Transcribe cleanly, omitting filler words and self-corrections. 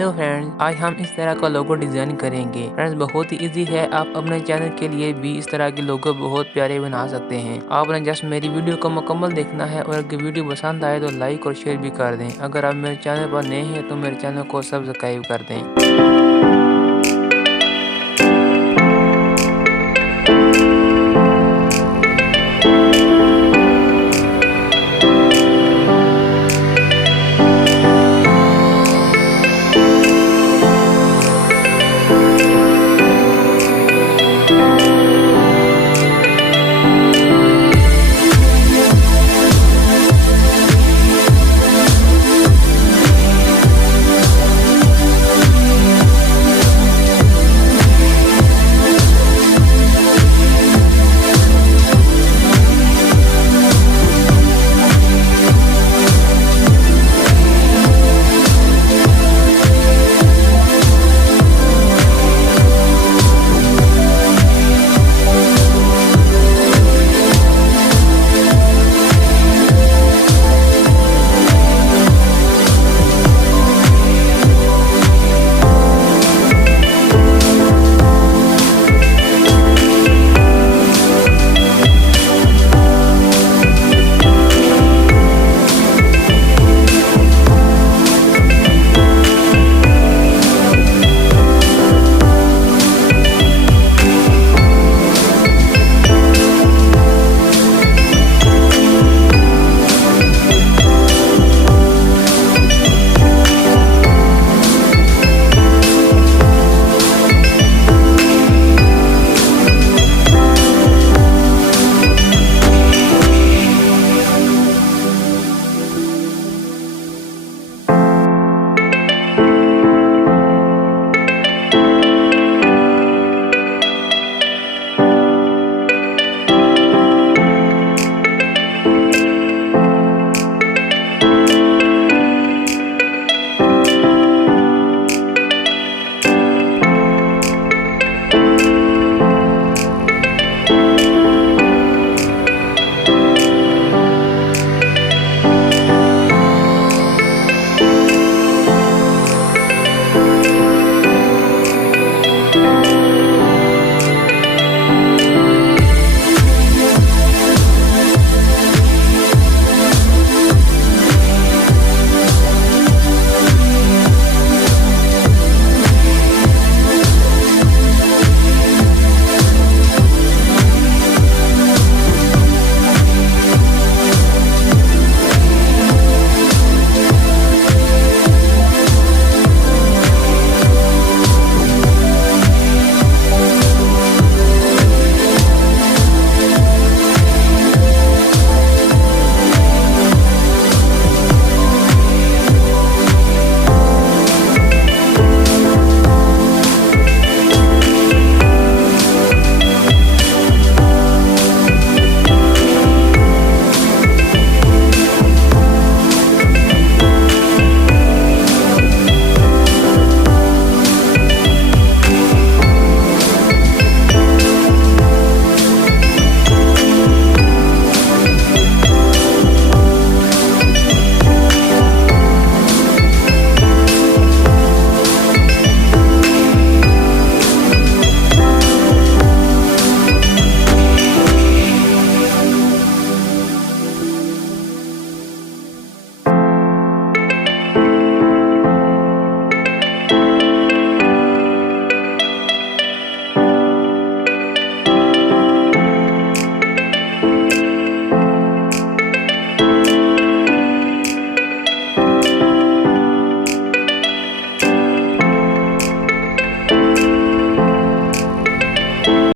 Hello friends, आज हम इस तरह का लोगो डिजाइन करेंगे। फ्रेंड्स बहुत ही इजी है, आप अपने चैनल के लिए भी इस तरह के लोगो बहुत प्यारे बना सकते हैं। आपने जस्ट मेरी वीडियो को मुकम्मल देखना है और अगर वीडियो पसंद आए तो लाइक और शेयर भी कर दें। अगर आप मेरे चैनल पर नए हैं तो मेरे चैनल को सब्सक्राइब कर दें।